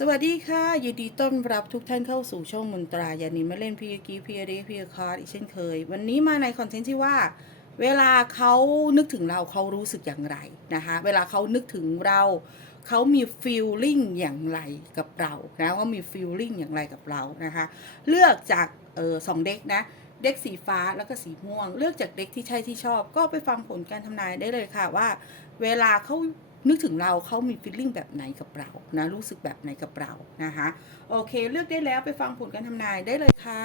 สวัสดีค่ะยินดีต้อนรับทุกท่านเข้าสู่ช่องมนตรายานิมาเล่นพีกีพีเรพีคาร์ดอีกเช่นเคย วันนี้มาในคอนเทนต์ที่ว่า เวลาเขานึกถึงเราเขารู้สึกอย่างไรนะคะ เวลาเขานึกถึงเราเขามีฟีลลิ่งอย่างไรกับเรานะว่ามีฟีลลิ่งอย่างไรกับเรานะคะ เลือกจากเออสองเด็กนะเด็กสีฟ้าแล้วก็สีม่วง เลือกจากเด็กที่ใช่ที่ชอบ ก็ไปฟังผลการทำนายได้เลยค่ะว่า เวลาเขา นึกถึงเราเขามีฟีลลิ่งแบบไหนกับเรานะรู้สึกแบบไหนกับเรานะคะโอเค เลือกได้แล้วไปฟังผลการทำนายได้เลยค่ะ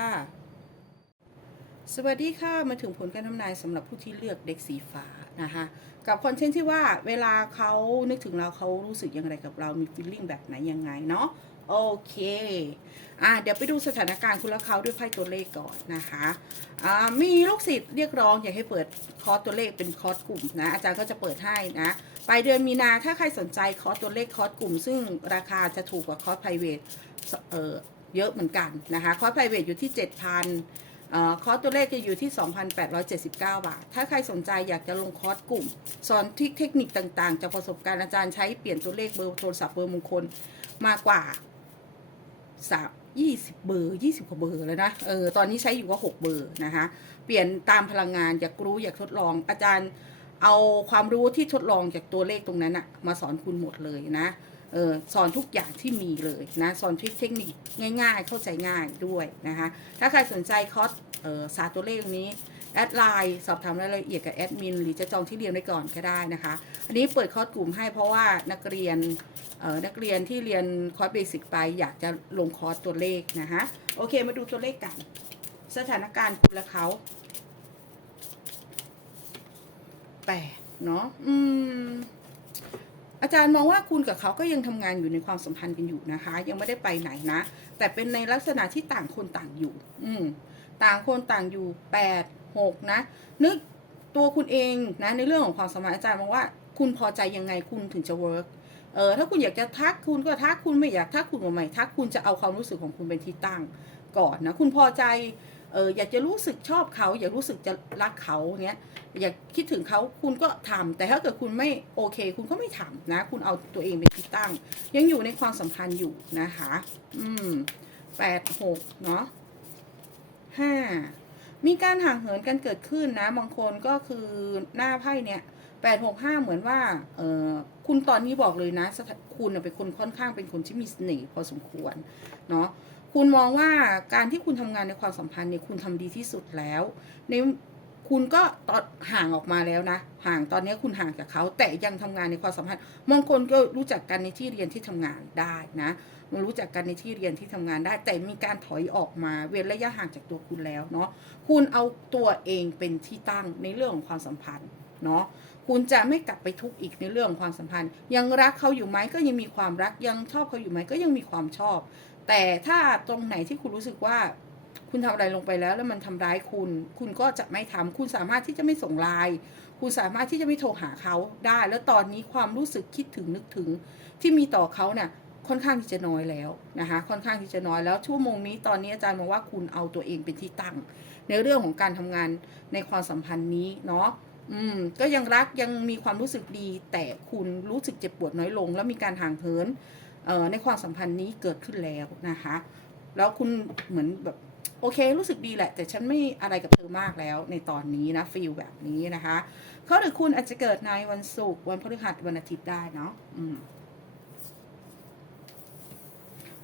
สวัสดีค่ะมาถึงผลการทำนายสำหรับผู้ที่เลือกเด็กสีฟ้านะคะกับคอนเทนต์ที่ว่าเวลาเขานึกถึงเราเขารู้สึกอย่างไรกับเรามีฟีลลิ่งแบบไหนยังไงเนาะโอเค อะเดี๋ยวไปดูสถานการณ์คุณและเขาด้วยไพ่ตัวเลขก่อนนะคะ อ่า มีลูกศิษย์เรียกร้องอยากให้เปิดคอร์สตัวเลขเป็นคอร์สกลุ่มนะ อาจารย์ก็จะเปิดให้นะ ปลายเดือนมีนาถ้าใครสนใจคอร์สตัวเลขคอร์สกลุ่ม ซึ่งราคาจะถูกกว่าคอร์ส private เออเยอะเหมือนกันนะคะคอร์ส private อยู่ที่ 7,000เอ่อคอร์สตัวเลขจะอยู่ที่ 2,879 บาท ถ้าใครสนใจอยากจะลงคอร์สกลุ่ม สอนทิคเทคนิคต่างๆ จากประสบการณ์อาจารย์ใช้เปลี่ยนตัวเลขเบอร์โทรศัพท์เบอร์มงคลมากกว่าสามยี่สิบเบอร์ยี่สิบกว่าเบอร์แล้วนะ เออ ตอนนี้ใช้อยู่ว่าหกเบอร์นะคะ เปลี่ยนตามพลังงานอยากรู้อยากทดลองอาจารย์ เอาความรู้ที่ทดลองจากตัวเลขตรงนั้นอะมาสอนคุณหมดเลยนะเออสอนทุกอย่างที่มีเลยนะสอนทริคเทคนิคง่าย ๆ เข้าใจง่ายด้วยนะคะถ้าใครสนใจคอร์สเออศาสตร์ตัวเลขตรงนี้แอดไลน์สอบถามรายละเอียดกับแอดมินหรือจะจองที่เรียนไว้ก่อนก็ได้นะคะ อันนี้เปิดคอร์สกลุ่มให้เพราะว่านักเรียนออนักเรียนที่เรียนคอร์สเบสิกไป อยากจะลงคอร์สตัวเลขนะคะโอเคมาดูตัวเลขกัน สถานการณ์คุณและเขา แปดเนาะอืมอาจารย์มองว่าคุณกับเขาก็ยังทำงานอยู่ในความสัมพันธ์กันอยู่นะคะ ยังไม่ได้ไปไหนนะ แต่เป็นในลักษณะที่ต่างคนต่างอยู่ อืมต่างคนต่างอยู่แปดหกนะ นึกตัวคุณเองนะในเรื่องของความสัมพันธ์อาจารย์มองว่าคุณพอใจยังไงคุณถึงจะเวิร์กเออถ้าคุณอยากจะทักคุณก็ทักคุณไม่อยากทักคุณก็ไม่ทักคุณจะเอาความรู้สึกของคุณเป็นที่ตั้งก่อนนะ คุณพอใจ เอออยากจะรู้สึกชอบเขา อยากรู้สึกจะรักเขาเนี้ยอยากคิดถึงเขาคุณก็ทำแต่ถ้าเกิดคุณไม่โอเค คุณก็ไม่ทำนะ คุณเอาตัวเองเป็นที่ตั้ง ยังอยู่ในความสัมพันธ์อยู่นะคะ อืมแปดหกเนาะห้ามีการห่างเหินกันเกิดขึ้นนะบางคนก็คือหน้าไพ่เนี่ยแปดหกห้าเหมือนว่าเออคุณตอนนี้บอกเลยนะ คุณเป็นคนค่อนข้างเป็นคนที่มีเสน่ห์พอสมควรเนาะ คุณมองว่าการที่คุณทำงานในความสัมพันธ์เนี่ยคุณทำดีที่สุดแล้ว ในคุณก็ตอนห่างออกมาแล้วนะ ห่างตอนนี้คุณห่างจากเขาแต่ยังทำงานในความสัมพันธ์บางคนก็รู้จักกันในที่เรียนที่ทำงานได้นะมันรู้จักกันในที่เรียนที่ทำงานได้ แต่มีการถอยออกมาเว้นระยะห่างจากตัวคุณแล้วเนาะคุณเอาตัวเองเป็นที่ตั้งในเรื่องของความสัมพันธ์เนาะคุณจะไม่กลับไปทุกข์อีกในเรื่องของความสัมพันธ์ ยังรักเขาอยู่ไหมก็ยังมีความรักยังชอบเขาอยู่ไหมก็ยังมีความชอบ แต่ถ้าตรงไหนที่คุณรู้สึกว่า คุณทำอะไรลงไปแล้ว แล้วมันทำร้ายคุณ คุณก็จะไม่ทำคุณสามารถที่จะไม่ส่งไลน์คุณสามารถที่จะไม่โทรหาเขาได้ แล้วตอนนี้ความรู้สึกคิดถึงนึกถึงที่มีต่อเขาเนี่ยค่อนข้างที่จะน้อยแล้วนะคะค่อนข้างที่จะน้อยแล้วชั่วโมงนี้ตอนนี้อาจารย์มองว่าคุณเอาตัวเองเป็นที่ตั้ง ในเรื่องของการทำงานในความสัมพันธ์นี้เนาะอืมก็ยังรักยังมีความรู้สึกดี แต่คุณรู้สึกเจ็บปวดน้อยลง แล้วมีการห่างเหิน ในความสัมพันธ์นี้เกิดขึ้นแล้วนะคะ แล้วคุณเหมือนแบบโอเค รู้สึกดีแหละ แต่ฉันไม่อะไรกับเธอมากแล้ว ในตอนนี้นะฟีลแบบนี้นะคะเขาหรือคุณอาจจะเกิดในวันศุกร์วันพฤหัสวันอาทิตย์ได้เนาะ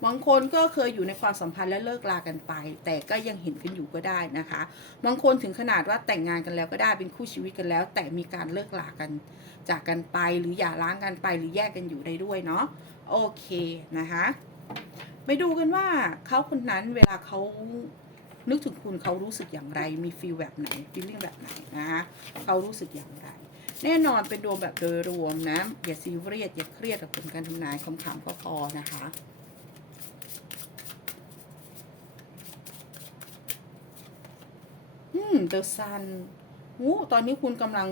บางคนก็เคยอยู่ในความสัมพันธ์และเลิกลากันไป แต่ก็ยังเห็นกันอยู่ก็ได้นะคะบางคนถึงขนาดว่าแต่งงานกันแล้วก็ได้เป็นคู่ชีวิตกันแล้ว แต่มีการเลิกลากันจากกันไปหรือหย่าร้างกันไปหรือแยกกันอยู่ได้ด้วยเนาะ โอเคนะคะไปดูกันว่าเขาคนนั้นเวลาเขานึกถึงคุณเขารู้สึกอย่างไร มีฟีลแบบไหนฟีลลิ่งแบบไหนนะคะเขารู้สึกอย่างไร แน่นอนเป็นดวงแบบโดยรวมนะอย่าซีเรียสอย่าเครียดกับผลการทำนายคำถามก็พอนะคะอืม The Sun โอ้ตอนนี้คุณกำลัง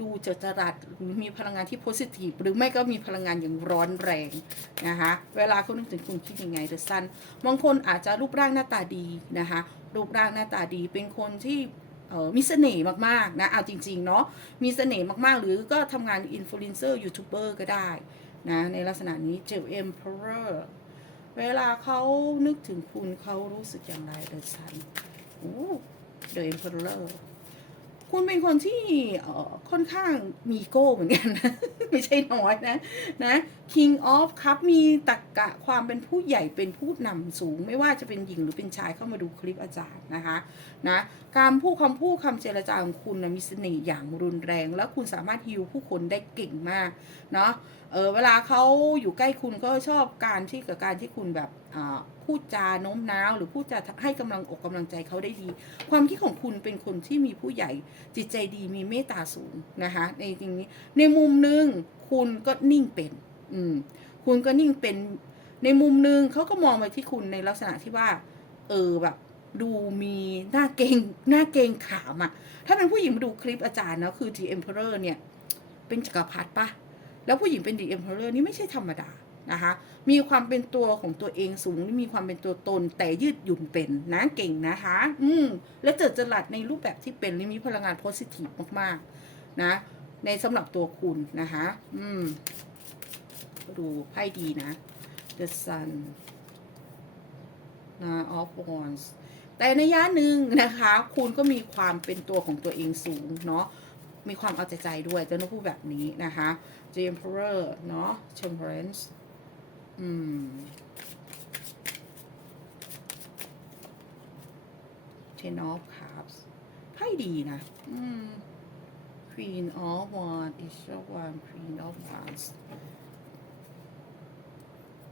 ดูเจดจรัสมีพลังงานที่โพสิทีฟหรือไม่ก็มีพลังงานอย่างร้อนแรงนะคะเวลาเขานึกถึงคุณคิดยังไง The Sun บางคนอาจจะรูปร่างหน้าตาดีนะคะรูปร่างหน้าตาดีเป็นคนที่มีเสน่ห์มากๆนะเอาจริงๆเนาะมีเสน่ห์มากๆ หรือก็ทำงานอินฟลูเอนเซอร์ยูทูบเบอร์ก็ได้นะในลักษณะนี้เจลเอ็มเพอร์เวลาเขานึกถึงคุณเขารู้สึกอย่างไรเดอะซันโอ้เดอะเอ็มเพอเรอร์ คุณเป็นคนที่ค่อนข้างมีโก้เหมือนกันนะ ไม่ใช่น้อยนะนะ King of ครับมีตรกกะความเป็นผู้ใหญ่เป็นผู้นำสูง ไม่ว่าจะเป็นหญิงหรือเป็นชายเข้ามาดูคลิปอาจารย์นะคะนะการพูดคำพูดคำเจรจาของคุณนะมีเสน่ห์อย่างรุนแรง แล้วคุณสามารถฮิวผู้คนได้เก่งมากเนาะเออเวลาเขาอยู่ใกล้คุณก็ชอบการที่กับการที่คุณแบบ พูดจาโน้มน้าว หรือพูดจาให้กำลังอกกำลังใจเขาได้ดี ความคิดของคุณเป็นคนที่มีผู้ใหญ่จิตใจดีมีเมตตาสูงนะคะในจริงนี้ในมุมหนึ่งคุณก็นิ่งเป็น อืมคุณก็นิ่งเป็นในมุมหนึ่งเขาก็มองไปที่คุณในลักษณะที่ว่า เออแบบดูมีหน้าเกงหน้าเกงขามอะถ้าเป็นผู้หญิงมาดูคลิปอาจารย์นะคือ The Emperor เนี่ย เป็นจักรพรรดิปะแล้วผู้หญิงเป็น The Emperor นี่ไม่ใช่ธรรมดา นะคะมีความเป็นตัวของตัวเองสูงมีความเป็นตัวตน แต่ยืดหยุ่นเป็นนะเก่งนะคะ อืมและเจิดจรัสในรูปแบบที่เป็นมีพลังงานโพสิทีฟมากๆ นะ ในสำหรับตัวคุณนะคะ อืมดูไพ่ดีนะ The Sun นะ of Wands แต่ในย่าหนึ่งนะคะ คุณก็มีความเป็นตัวของตัวเองสูงเนาะมีความเอาใจใจด้วยจะต้องพูดแบบนี้นะคะ The Emperor เนาะ Temperance อืม Ten of Cups ไพ่ดีนะ อืม Queen of Wands is the one Queen of Wands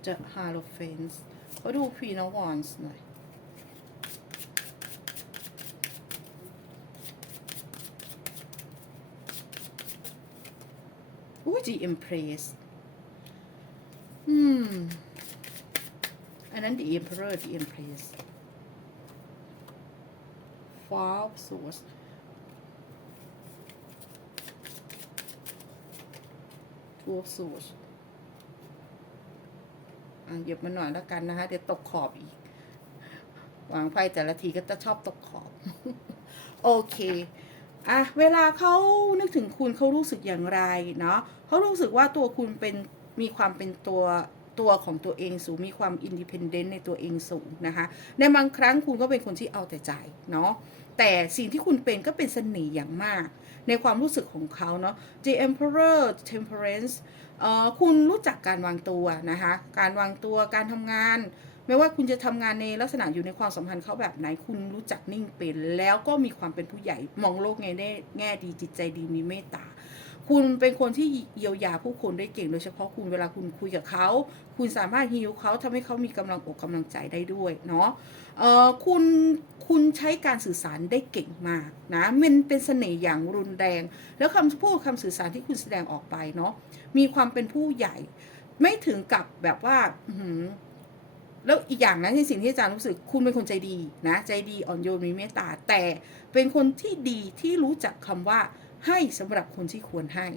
The Hierophant เขาดู Queen of Wands หน่อยอุ้ย The Empress อืม อั นั้น The Emperor The Empress Five Swords Two of Swords อะหยิบมาหน่อยแล้วกันนะคะ เดี๋ยวตกขอบอีก วางไพ่แต่ละทีก็จะชอบตกขอบ โอเคอะเวลาเขานึกถึงคุณเขารู้สึกอย่างไรเนาะเขารู้สึกว่าตัวคุณเป็นมีความเป็นตัว ตัวของตัวเองสูงมีความอินดิเพนเดนต์ในตัวเองสูงนะคะในบางครั้งคุณก็เป็นคนที่เอาแต่ใจเนาะแต่สิ่งที่คุณเป็นก็เป็นเสน่ห์อย่างมาก ในความรู้สึกของเขาเนาะ The Emperor Temperance เอ่อคุณรู้จักการวางตัวนะคะการวางตัวการทำงานไม่ว่าคุณจะทำงานในลักษณะอยู่ในความสัมพันธ์เขาแบบไหนคุณรู้จักนิ่งเป็น แล้วก็มีความเป็นผู้ใหญ่มองโลกในแง่ดีจิตใจดีมีเมตตา คุณเป็นคนที่เยียวยาผู้คนได้เก่งโดยเฉพาะคุณเวลาคุณคุยกับเขา คุณสามารถฮิวเขาทำให้เขามีกำลังอกกำลังใจได้ด้วยเนาะเอ่อคุณคุณใช้การสื่อสารได้เก่งมากนะมันเป็นเสน่ห์อย่างรุนแรง แล้วคำพูดคำสื่อสารที่คุณแสดงออกไปเนาะมีความเป็นผู้ใหญ่ ไม่ถึงกับแบบว่าหืแล้วอีกอย่างนะที่สิ่งที่อาจารย์รู้สึกคุณเป็นคนใจดีนะ ใจดีอ่อนโยนมีเมตตาแต่เป็นคนที่ดีที่รู้จักคำว่า ให้สำหรับคนที่ควรให้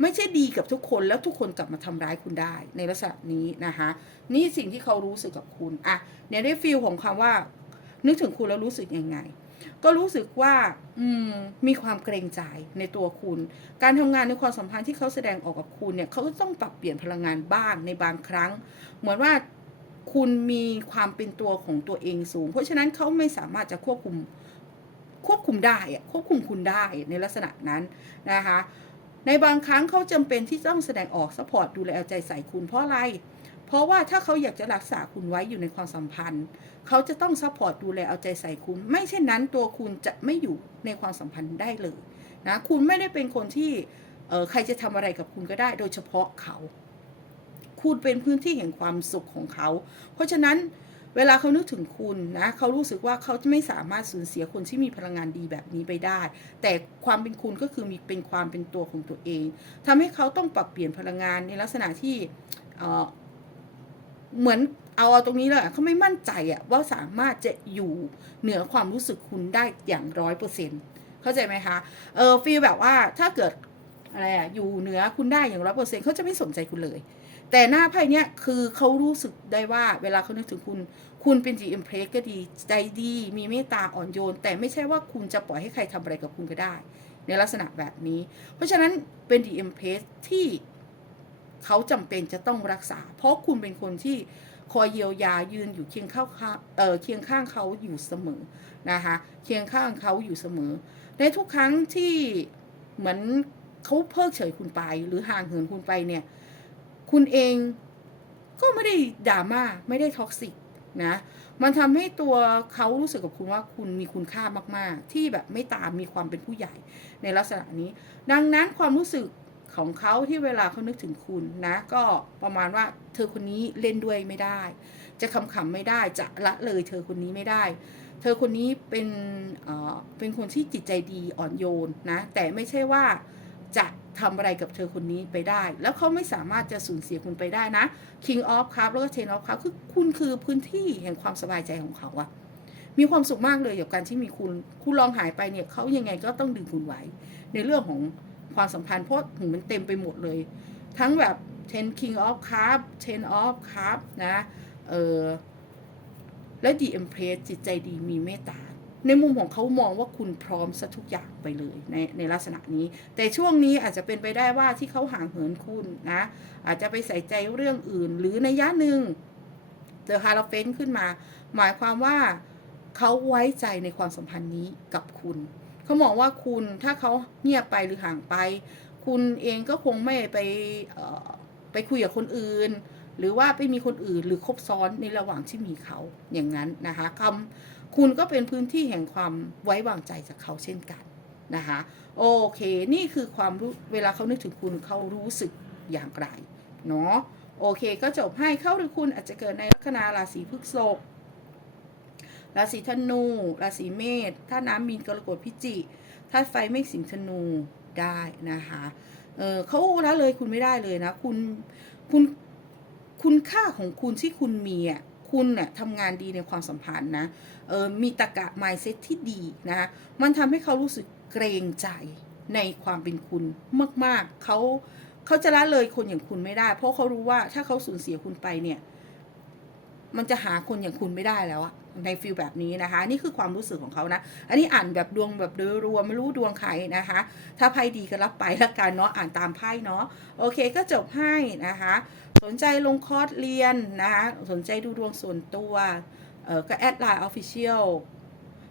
ไม่ใช่ดีกับทุกคนแล้วทุกคนกลับมาทำร้ายคุณได้ในลักษณะนี้นะคะนี่สิ่งที่เขารู้สึกกับคุณอะเนี่ยได้ฟีลของคำว่า นึกถึงคุณแล้วรู้สึกยังไง ก็รู้สึกว่าอืมมีความเกรงใจในตัวคุณ การทำงานในความสัมพันธ์ที่เขาแสดงออกกับคุณเนี่ยเขาก็ต้องปรับเปลี่ยนพลังงานบ้างในบางครั้ง เหมือนว่าคุณมีความเป็นตัวของตัวเองสูง เพราะฉะนั้นเขาไม่สามารถจะควบคุม ควบคุมได้ควบคุมคุณได้ในลักษณะนั้นนะคะในบางครั้งเขาจำเป็นที่ต้องแสดงออกสปอร์ตดูแลเอาใจใส่คุณเพราะอะไร เพราะว่าถ้าเขาอยากจะรักษาคุณไว้อยู่ในความสัมพันธ์ เขาจะต้องซัพพอร์ตดูแลเอาใจใส่คุณ ไม่เช่นนั้นตัวคุณจะไม่อยู่ในความสัมพันธ์ได้เลยนะคุณไม่ได้เป็นคนที่ใครจะทำอะไรกับคุณก็ได้ โดยเฉพาะเขา คุณเป็นพื้นที่แห่งความสุขของเขา เพราะฉะนั้น เวลาเขานึกถึงคุณนะ เขารู้สึกว่าเขาจะไม่สามารถสูญเสียคนที่มีพลังงานดีแบบนี้ไปได้ แต่ความเป็นคุณก็คือมีเป็นความเป็นตัวของตัวเองทำให้เขาต้องปรับเปลี่ยนพลังงานในลักษณะที่เออเหมือนเอาเอาตรงนี้เลยอะเขาไม่มั่นใจอะว่าสามารถจะอยู่เหนือความรู้สึกคุณได้อย่างร้อยเปอร์เซ็นต์เข้าใจไหมคะเออฟีลแบบว่าถ้าเกิดอะไรอะอยู่เหนือคุณได้อย่างร้อยเปอร์เซ็นต์เขาจะไม่สนใจคุณเลย แต่หน้าไพ่เนี้ยคือเขารู้สึกได้ว่าเวลาเขานึกถึงคุณ คุณเป็นจีเอ็มเพรสก็ดีใจดี มีเมตตาอ่อนโยน แต่ไม่ใช่ว่าคุณจะปล่อยให้ใครทำอะไรกับคุณก็ได้ ในลักษณะแบบนี้ เพราะฉะนั้นเป็นดีเอ็มเพรสที่เขาจำเป็นจะต้องรักษา เพราะคุณเป็นคนที่คอยเยียวยายืนอยู่เคียงข้างเออเคียงข้างเขาอยู่เสมอนะคะเคียงข้างเขาอยู่เสมอ ในทุกครั้งที่เหมือนเขาเพิกเฉยคุณไป หรือห่างเหินคุณไปเนี่ย คุณเองก็ไม่ได้ดราม่าไม่ได้ท็อกซิกนะมันทำให้ตัวเขารู้สึกกับคุณว่าคุณมีคุณค่ามาก ๆ ที่แบบไม่ตามมีความเป็นผู้ใหญ่ในลักษณะนี้ ดังนั้นความรู้สึกของเขาที่เวลาเขานึกถึงคุณนะ ก็ประมาณว่าเธอคนนี้เล่นด้วยไม่ได้ จะขำๆไม่ได้จะละเลยเธอคนนี้ไม่ได้ เธอคนนี้เป็นเอ่อเป็นคนที่จิตใจดีอ่อนโยนนะ แต่ไม่ใช่ว่าจะทำอะไรกับเธอคนนี้ไปได้ แล้วเขาไม่สามารถจะสูญเสียคุณไปได้นะ King of ครับแล้วก็ Ten of ครับคือคุณคือพื้นที่แห่งความสบายใจของเขาอะมีความสุขมากเลยกับการที่มีคุณคุณลองหายไปเนี่ยเขายังไงก็ต้องดึงคุณไว้ ในเรื่องของความสัมพันธ์เพราะถึงมันเต็มไปหมดเลย ทั้งแบบ Ten King of ครับ Ten of ครับนะเออและ The Empress จิตใจดีมีเมตตา ในมุมของเขามองว่าคุณพร้อมซะทุกอย่างไปเลยในในลักษณะนี้ แต่ช่วงนี้อาจจะเป็นไปได้ว่าที่เขาห่างเหินคุณนะ อาจจะไปใส่ใจเรื่องอื่น หรือในยะหนึ่งเจอฮาราเฟนขึ้นมา หมายความว่าเขาไว้ใจในความสัมพันธ์นี้กับคุณ เขามองว่าคุณถ้าเขาเงียบไปหรือห่างไป คุณเองก็คงไม่ไปไปคุยกับคนอื่น หรือว่าไปมีคนอื่นหรือคบซ้อนในระหว่างที่มีเขาอย่างนั้นนะคะคำ คุณก็เป็นพื้นที่แห่งความไว้วางใจจากเขาเช่นกันนะคะโอเค นี่คือความรู้เวลาเขานึกถึงคุณเขารู้สึกอย่างไรเนาะโอเค ก็จบให้เข้าหรือคุณอาจจะเกิดในลัคนาราศีพฤษภราศีธนู ราศีเมษถ้าน้ำมีนกรกฎพิจิถ้าไฟไม่สิงธนูได้นะคะเออเขาละเลยคุณไม่ได้เลยนะ คุณคุณคุณค่าของคุณที่คุณมีอะ คุณเน่ยทำงานดีในความสัมพันธ์นะเออมีตะกะมายเซตที่ดีนะคะมันทำให้เขารู้สึกเกรงใจในความเป็นคุณมาก ๆ เขาเขาจะละเลยคนอย่างคุณไม่ได้ เพราะเขารู้ว่าถ้าเขาสูญเสียคุณไปเนี่ย มันจะหาคนอย่างคุณไม่ได้แล้วอะ ในฟิลแบบนี้นะคะ นี่คือความรู้สึกของเขานะ อันนี้อ่านแบบดวงแบบโดยรวมไม่รู้ดวงใครนะคะ ถ้าไพ่ดีก็รับไปละกันเนาะอ่านตามไพ่เนาะโอเคก็จบให้นะคะ สนใจลงคอร์สเรียนนะคะสนใจดูดวงส่วนตัวเออก็แอดไลน์ออฟฟิเชียล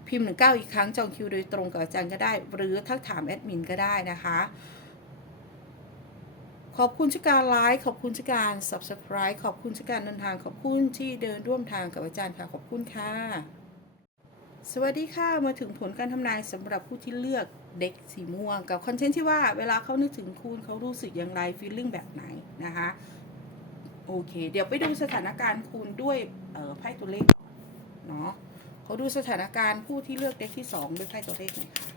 พิมพ์หนึ่งเก้าอีกครั้งจองคิวโดยตรงกับอาจารย์ก็ได้ หรือทักถามแอดมินก็ได้นะคะ ขอบคุณที่การไลค์ขอบคุณที่การ subscribe ขอบคุณที่การเดินทาง ขอบคุณที่เดินร่วมทางกับอาจารย์ค่ะ ขอบคุณค่ะ สวัสดีค่ะ มาถึงผลการทำนายสำหรับผู้ที่เลือกเด็กสีม่วง กับคอนเทนต์ที่ว่าเวลาเขานึกถึงคุณเขารู้สึกอย่างไรฟีลลิ่งแบบไหนนะคะโอเค เดี๋ยวไปดูสถานการณ์คุณด้วยไพ่ตัวเลขก่อนเนาะเขาดูสถานการณ์ผู้ที่เลือกเด็กที่สองด้วยไพ่ตัวเลขหน่อยค่ะ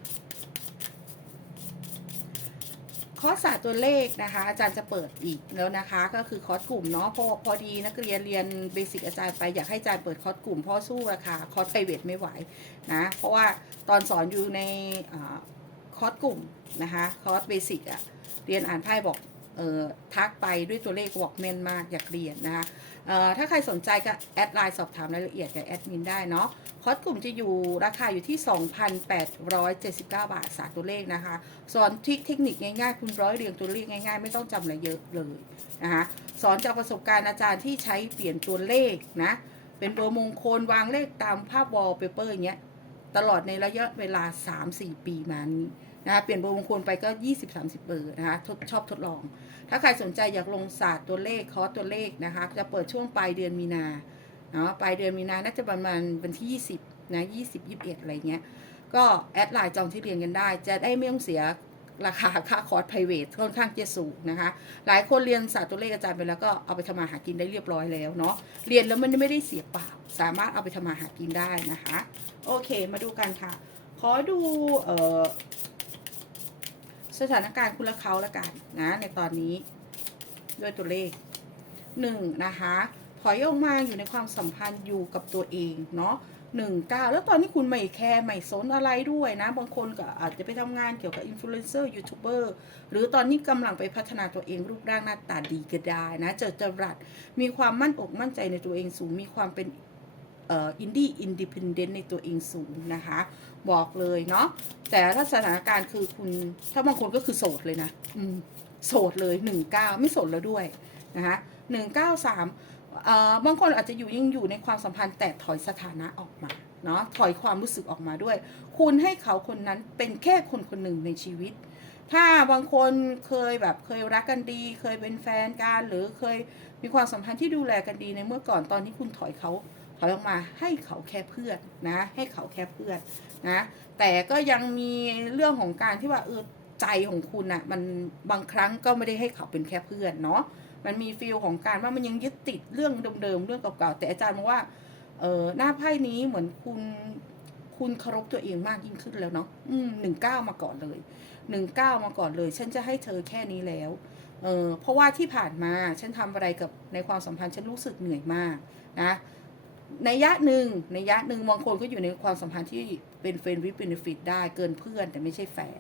คอร์สศาสตร์ตัวเลขนะคะ อาจารย์จะเปิดอีกแล้วนะคะ ก็คือคอร์สกลุ่มเนาะพอพอดีนักเรียนเรียนเบสิกอาจารย์ไปอยากให้อาจารย์เปิดคอร์สกลุ่มเพราะสู้ราคาคอร์สไปเวทไม่ไหวนะเพราะว่าตอนสอนอยู่ในอคอร์สกลุ่มนะคะคอร์สเบสิกอะเรียนอ่านไพ่บอกเออทักไปด้วยตัวเลขบอกเมนมากอยากเรียนนะคะ ถ้าใครสนใจก็แอดไลน์สอบถามรายละเอียดกับแอดมินได้เนาะคอร์สกลุ่มจะอยู่ราคาอยู่ที่ 2,879 บาทศาตัวเลขนะคะสอนทริคเทคนิคง่ายๆ คุณร้อยเรียงตัวเลขง่ายๆ ไม่ต้องจำอะไรเยอะเลยนะคะสอนจากประสบการณ์อาจารย์ที่ใช้เปลี่ยนตัวเลขนะเป็นเบอร์มงคลวางเลขตามภาพวอลเปเปอร์อย่างเงี้ยตลอดในระยะเวลา 3-4 ปีมานี้นะคะเปลี่ยนเบอร์มงคลไปก็ 20-30 เบอร์นะคะชอบทดลอง ถ้าใครสนใจอยากลงศาสตร์ตัวเลขคอร์สตัวเลขนะคะ จะเปิดช่วงปลายเดือนมีนาเนาะปลายเดือนมีนาน่าจะประมาณวันที่ 20นะ20 21 อะไรเงี้ย ก็แอดไลน์จองที่เรียนกันได้ จะได้ไม่ต้องเสียราคาค่าคอร์ส private ค่อนข้างจะสูงนะคะ หลายคนเรียนศาสตร์ตัวเลขอาจารย์ไปแล้วก็เอาไปทำมาหากินได้เรียบร้อยแล้วเนาะ เรียนแล้วมันไม่ได้เสียเปล่า สามารถเอาไปทำมาหากินได้นะคะ โอเค มาดูกันค่ะ ขอดูเอ่อ สถานการณ์คุณและเขาละกันนะ ในตอนนี้ด้วยตัวเลขหนึ่งนะคะถอยออกมาอยู่ในความสัมพันธ์อยู่กับตัวเองเนาะหนึ่งเก้าแล้วตอนนี้คุณไม่แคร์ไม่สนอะไรด้วยนะ บางคนก็อาจจะไปทำงานเกี่ยวกับอินฟลูเอนเซอร์ยูทูบเบอร์หรือตอนนี้กำลังไปพัฒนาตัวเองรูปร่างหน้าตาดีก็ได้นะ เจอจรัสมีความมั่นอกมั่นใจในตัวเองสูงมีความเป็น อินดี้อินดิพเดนต์ในตัวเองสูงนะคะ บอกเลยเนาะแต่ถ้าสถานการณ์คือคุณถ้าบางคนก็คือโสดเลยนะอืมโสดเลยหนึ่งเก้าไม่โสดแล้วด้วยนะคะหนึ่งเก้าสามบางคนอาจจะอยู่ยังอยู่ในความสัมพันธ์แต่ถอยสถานะออกมาเนาะถอยความรู้สึกออกมาด้วย คุณให้เขาคนนั้นเป็นแค่คนคนหนึ่งในชีวิต ถ้าบางคนเคยแบบเคยรักกันดี เคยเป็นแฟนกันหรือเคยมีความสัมพันธ์ที่ดูแลกันดีในเมื่อก่อนตอนนี้คุณถอยเขา ถอยออกมาให้เขาแค่เพื่อนนะ ให้เขาแค่เพื่อนนะ แต่ก็ยังมีเรื่องของการที่ว่าเออใจของคุณอะมันบางครั้งก็ไม่ได้ให้เขาเป็นแค่เพื่อนเนาะมันมีฟีลของการว่ามันยังยึดติดเรื่องเดิมๆเรื่องเก่าๆแต่อาจารย์มองว่าเออหน้าไพ่นี้เหมือนคุณคุณเคารพตัวเองมากยิ่งขึ้นแล้วเนาะอืมหนึ่งเก้ามาก่อนเลยหนึ่งเก้ามาก่อนเลย ฉันจะให้เธอแค่นี้แล้วเออเพราะว่าที่ผ่านมาฉันทำอะไรกับในความสัมพันธ์ฉันรู้สึกเหนื่อยมากนะ ในยะหนึ่งในยะหนึ่งบางคนก็อยู่ในความสัมพันธ์ที่เป็นเฟรนด์วิ b เบนฟิตได้เกินเพื่อนแต่ไม่ใช่แฟน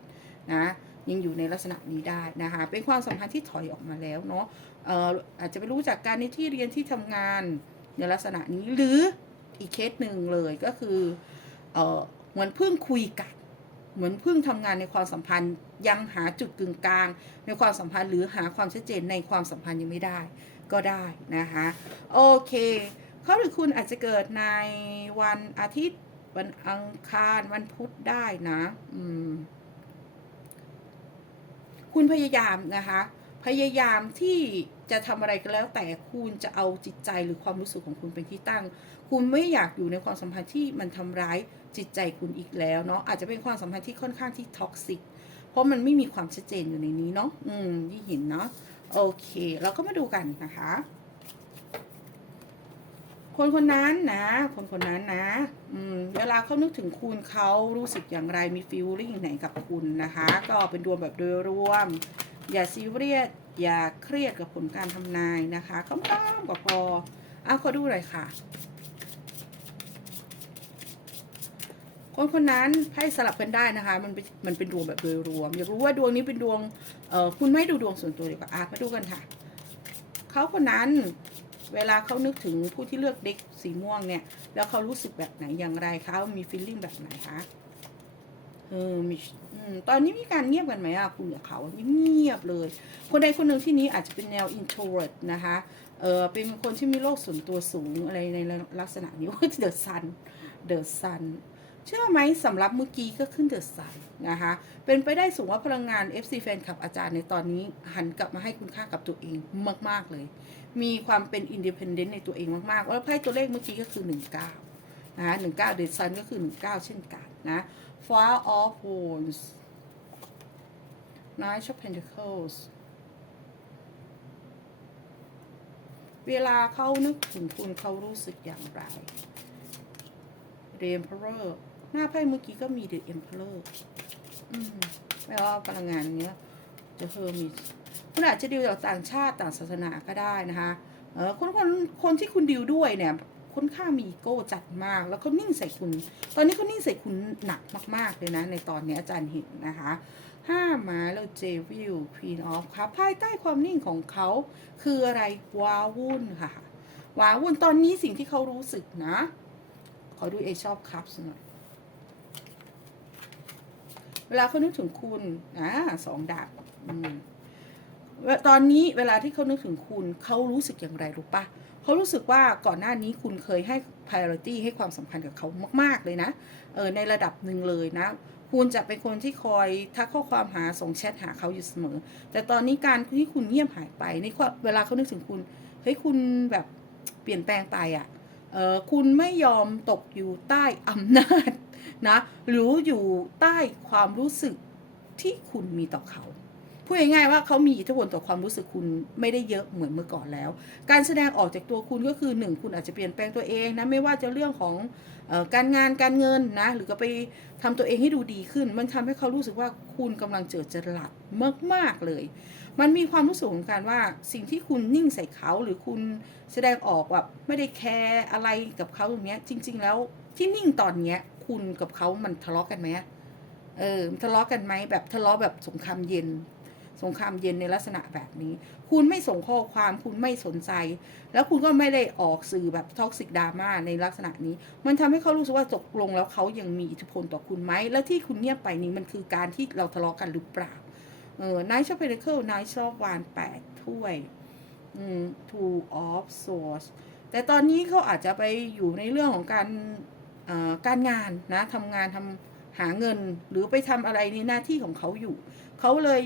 นะยังอยู่ในลักษณะนี้ได้นะคะเป็นความสัมพันธ์ที่ถอยออกมาแล้วเนาะอออาจจะไปรู้จักการในที่เรียนที่ทำงานในลักษณะนี้หรืออีกเคสหนึ่งเลยก็คือเออเหมือนเพิ่งคุยกัน เหมือนเพิ่งทำงานในความสัมพันธ์ยังหาจุดกึ่งกลาง ในความสัมพันธ์หรือหาความชัดเจนในความสัมพันธ์ยังไม่ได้ก็ได้นะคะโอเค เขาหรือคุณอาจจะเกิดในวันอาทิตย์ วันอังคารวันพุธได้นะ อืม คุณพยายามนะคะ พยายามที่จะทำอะไรก็แล้ว แต่คุณจะเอาจิตใจหรือความรู้สึกของคุณเป็นที่ตั้ง คุณไม่อยากอยู่ในความสัมพันธ์ที่มันทำร้ายจิตใจคุณอีกแล้วเนาะอาจจะเป็นความสัมพันธ์ที่ค่อนข้างที่ท็อกซิกเพราะมันไม่มีความชัดเจนอยู่ในนี้เนาะอืมยี่หินเนาะโอเค เราก็มาดูกันนะคะ คนคนนั้นนะ คนคนนั้นนะ อืม เวลาเขานึกถึงคุณเขารู้สึกอย่างไร มีฟีลลิ่งไหนกับคุณนะคะ ก็เป็นดวงแบบโดยรวม อย่าซีเรียส อย่าเครียดกับผลการทำนายนะคะค้ำๆก็พออะขอดูหน่อยค่ะ คนคนนั้นไพ่สลับกันได้นะคะ มันเป็นมันเป็นดวงแบบโดยรวม อยากรู้ว่าดวงนี้เป็นดวง เอ่อ คุณไม่ดูดวงส่วนตัวดีกว่าอะมาดูกันค่ะ เขาคนนั้น เวลาเขานึกถึงผู้ที่เลือกเด็กสีม่วงเนี่ย แล้วเขารู้สึกแบบไหนอย่างไรคะมีฟีลลิ่งแบบไหนคะเออมีตอนนี้มีการเงียบกันไหมอะคุณกับเขาเงียบเลย คนใดคนหนึ่งที่นี้อาจจะเป็นแนว introvert นะคะเออเป็นคนที่มีโลกส่วนตัวสูงอะไรในลักษณะนี้เดอะซันเดอะซัน ชื่อไหมสำหรับเมื่อกี้ก็ขึ้นเดอะซันนะคะ เป็นไปได้สูงว่าพลังงาน FC แฟนคลับอาจารย์ในตอนนี้ หันกลับมาให้คุณค่ากับตัวเองมากๆเลย มีความเป็นอินดิเพนเดนต์ในตัวเองมากๆแล้วไพ่ตัวเลขเมื่อกี้ก็คือ 19นะคะ19 เดอะซันก็คือ 19 เช่นกันนะ Four of Wands Nine of Pentacles เวลาเขานึกถึงคุณเขารู้สึกอย่างไร The Emperor หน้าไพ่เมื่อกี้ก็มี The Emperor อืมไม่ว่าพลังงานเนี้ยจะเพิ่มมีคุณอาจจะดิวจากต่างชาติต่างศาสนาก็ได้นะคะเออคนคนคนที่คุณดิวด้วยเนี่ยค่อนข้างมีอีโก้จัดมาก แล้วเขานิ่งใส่คุณ ตอนนี้เขานิ่งใส่คุณหนักมาก ๆ เลยนะ ในตอนนี้อาจารย์เห็นนะคะห้ามาแล้วเจวิลควีนออฟครับภายใต้ความนิ่งของเขาคืออะไรว้าวุ่นค่ะว้าวุ่นตอนนี้สิ่งที่เขารู้สึกนะ ขอดูเอชอบคัพหน่อย เวลาเขานึกถึงคุณอ่าสองดาบตอนนี้เวลาที่เขานึกถึงคุณเขารู้สึกอย่างไรรู้ปะเขารู้สึกว่าก่อนหน้านี้คุณเคยให้ priority ให้ความสำคัญกับเขามาก ๆ เลยนะเออในระดับหนึ่งเลยนะ คุณจะเป็นคนที่คอยทักข้อความหาส่งแชทหาเขาอยู่เสมอ แต่ตอนนี้การที่คุณเงียบหายไปในเวลาเขานึกถึงคุณเฮ้ยคุณแบบเปลี่ยนแปลงไปอะ่ะเออคุณไม่ยอมตกอยู่ใต้อำนาจ นะหรืออยู่ใต้ความรู้สึกที่คุณมีต่อเขาพูดง่ายๆว่าเขามีอิทธิพลต่อความรู้สึกคุณไม่ได้เยอะเหมือนเมื่อก่อนแล้ว การแสดงออกจากตัวคุณก็คือหนึ่งคุณอาจจะเปลี่ยนแปลงตัวเองนะไม่ว่าจะเรื่องของออการงานการเงินนะหรือก็ไปทำตัวเองให้ดูดีขึ้น มันทำให้เขารู้สึกว่าคุณกำลังเจอจรัสมากๆเลย มันมีความรู้สึกของการว่าสิ่งที่คุณนิ่งใส่เขาหรือคุณแสดงออกแบบไม่ได้แคร์อะไรกับเขาตรงนี้จริง ๆ แล้วที่นิ่งตอนเนี้ย คุณกับเขามันทะเลาะกันไหมเออทะเลาะกันไหมแบบทะเลาะแบบสงครามเย็น สงครามเย็นในลักษณะแบบนี้ คุณไม่ส่งข้อความคุณไม่สนใจ แล้วคุณก็ไม่ได้ออกสื่อแบบท็อกซิกดราม่าในลักษณะนี้ มันทำให้เขารู้สึกว่าตกลงแล้วเขายังมีอิทธิพลต่อคุณไหมและที่คุณเงียบไปนี้มันคือการที่เราทะเลาะกันหรือเปล่าเออนายชอบเพนเคิลนายชอบวานแปดถ้วยอืม two of swords แต่ตอนนี้เขาอาจจะไปอยู่ในเรื่องของการ การงานนะทำงานทำหาเงินหรือไปทำอะไรในหน้าที่ของเขาอยู่ เขาเลย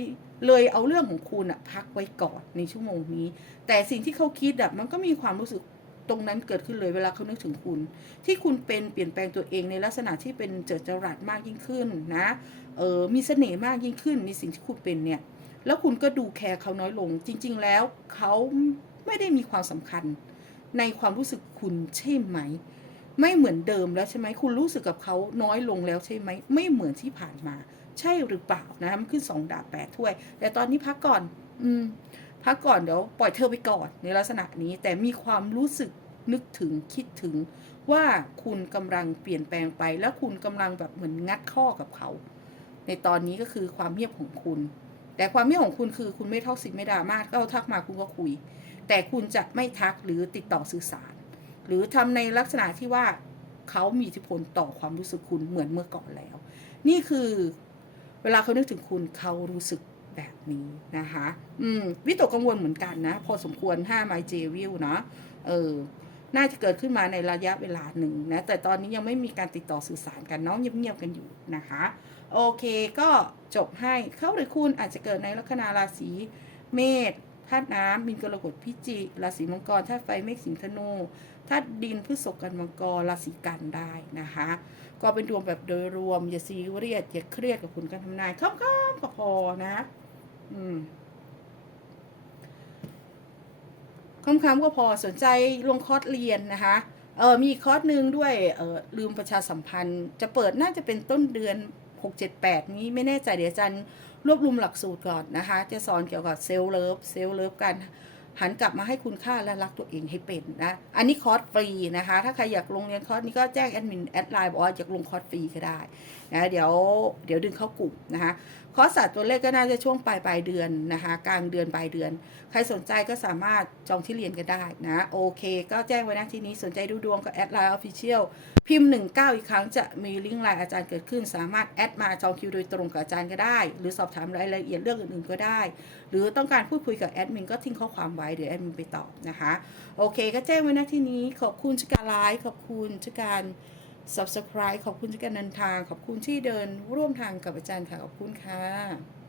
เลยเอาเรื่องของคุณอะพักไว้ก่อนในชั่วโมงนี้ แต่สิ่งที่เขาคิดอะมันก็มีความรู้สึกตรงนั้นเกิดขึ้นเลยเวลาเขานึกถึงคุณ ที่คุณเป็นเปลี่ยนแปลงตัวเองในลักษณะที่เป็นเจิดจรัสมากยิ่งขึ้นนะเออมีเสน่ห์มากยิ่งขึ้นในสิ่งที่คุณเป็นเนี่ยแล้วคุณก็ดูแคร์เขาน้อยลง จริง ๆ แล้วเขาไม่ได้มีความสำคัญในความรู้สึกคุณใช่ไหม ไม่เหมือนเดิมแล้วใช่ไหมคุณรู้สึกกับเขาน้อยลงแล้วใช่ไหมไม่เหมือนที่ผ่านมา ใช่หรือเปล่านะมันขึ้นสองดาบแปดถ้วย แต่ตอนนี้พักก่อน อืม พักก่อนเดี๋ยวปล่อยเธอไปก่อนในลักษณะนี้ แต่มีความรู้สึกนึกถึงคิดถึงว่าคุณกำลังเปลี่ยนแปลงไป แล้วคุณกำลังแบบเหมือนงัดข้อกับเขา ในตอนนี้ก็คือความเงียบของคุณ แต่ความเงียบของคุณคือคุณไม่ท็อกซิกไม่ดราม่าก็ทักมาคุณก็คุย แต่คุณจะไม่ทักหรือติดต่อสื่อสาร หรือทำในลักษณะที่ว่าเขามีอิทธิพลต่อความรู้สึกคุณเหมือนเมื่อก่อนแล้ว นี่คือเวลาเขานึกถึงคุณเขารู้สึกแบบนี้นะคะอืมวิตกกังวลเหมือนกันนะ พอสมควร5ไมเจวิลนะเออน่าจะเกิดขึ้นมาในระยะเวลาหนึ่งนะ แต่ตอนนี้ยังไม่มีการติดต่อสื่อสารกันเนาะเงียบๆกันอยู่นะคะ โอเคก็จบให้เขาหรือคุณอาจจะเกิดในลัคนาราศีเมษธาตุน้ำมินกรกฎพิจิกราศีมังกรธาตุไฟเมฆสิงห์ธนู ธาตุดินพฤษภกันมังกรราศีกันได้นะคะ ก็เป็นดวงแบบโดยรวม อย่าซีเรียสอย่าเครียดกับคุณการทำนายข้ามๆก็พอนะ อืมคำคำๆก็พอสนใจลงคอร์สเรียนนะคะเออมีคอร์สหนึ่งด้วยเออลืมประชาสัมพันธ์ จะเปิดน่าจะเป็นต้นเดือน 6 7 8 นี้ไม่แน่ใจเดี๋ยวอาจารย์รวบรวมหลักสูตรก่อนนะคะ จะสอนเกี่ยวกับเซลล์เลิฟเซลล์เลิฟการ หันกลับมาให้คุณค่าและรักตัวเองให้เป็นนะ อันนี้คอร์สฟรีนะคะ ถ้าใครอยากลงเรียนคอร์สนี้ก็แจ้งแอดมินแอดไลน์บอกว่าอยากลงคอร์สฟรีก็ได้นะ เดี๋ยวเดี๋ยวดึงเข้ากลุ่มนะคะ คอร์สศาสตร์ตัวเลขก็น่าจะช่วงปลายปลายเดือนนะคะ กลางเดือนปลายเดือน ใครสนใจก็สามารถจองที่เรียนกันได้นะ โอเค ก็แจ้งไว้นะที่นี้สนใจดูดวงก็แอดไลน์ออฟฟิเชียลพิมพ์ 19 อีกครั้งจะมีลิงก์ไลน์อาจารย์เกิดขึ้น สามารถแอดมาจองคิวโดยตรงกับอาจารย์ก็ได้ หรือสอบถามรายละเอียดเรื่องอื่นๆก็ได้ หรือต้องการพูดคุยกับแอดมินก็ทิ้งข้อความไว้เดี๋ยวแอดมินไปตอบนะคะ โอเค ก็แจ้งไว้นะที่นี้ขอบคุณจากการไลฟ์ขอบคุณจากการ subscribe ขอบคุณที่การเดินทาง ขอบคุณที่เดินร่วมทางกับอาจารย์ค่ะ ขอบคุณค่ะ